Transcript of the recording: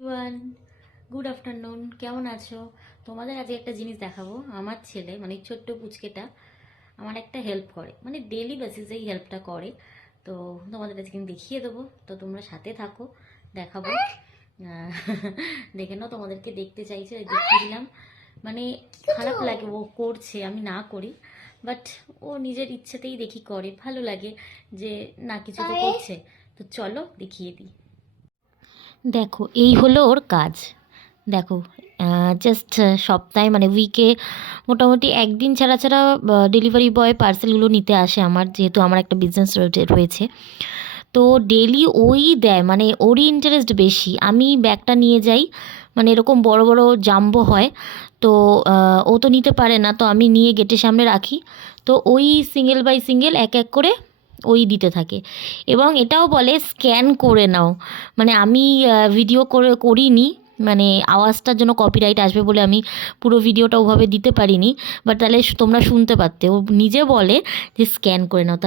One good afternoon, কেমন আছো? তোমাদের আজকে একটা জিনিস দেখাবো। আমার ছেলে মানে ছোট্ট পুচকেটা আমার একটা হেল্প করে, মানে ডেলি বেসিসে এই হেল্পটা করে। তো তোমাদের আজকে আমি দেখিয়ে দেবো, তো তোমরা সাথে থাকো, দেখাবো। আহ, দেখে নাও, তোমাদেরকে দেখতে চাইছে, দেখিয়ে দিলাম। মানে খারাপ লাগে ও করছে, আমি না করি, বাট ও নিজের ইচ্ছেতেই দেখি করে, ভালো লাগে যে না কিছু তো করছে। তো চলো দেখিয়ে দিই। দেখো, এই হলো ওর কাজ। দেখো, জাস্ট সপ্তাহে মানে উইকে মোটামুটি একদিন ছাড়া ছাড়া ডেলিভারি বয় পার্সেলগুলো নিতে আসে আমার, যেহেতু আমার একটা বিজনেস রয়েছে। তো ডেলি ওই দেয়, মানে ওরই ইন্টারেস্ট বেশি। আমি ব্যাগটা নিয়ে যাই, মানে এরকম বড় বড় জাম্বো হয়, তো ও তো নিতে পারে না, তো আমি নিয়ে গেটের সামনে রাখি। তো ওই সিঙ্গেল বাই সিঙ্গেল এক এক করে ওই দিতে থাকে। এবং এটাও বলে স্ক্যান করে নাও, মানে আমি ভিডিও করিনি, মানে আওয়াজটার জন্য কপিরাইট আসবে বলে আমি পুরো ভিডিওটা ওভাবে দিতে পারিনি, বাট তাহলে তোমরা শুনতে পারতে। ও নিজে বলে যে স্ক্যান করে নাও, তাহলে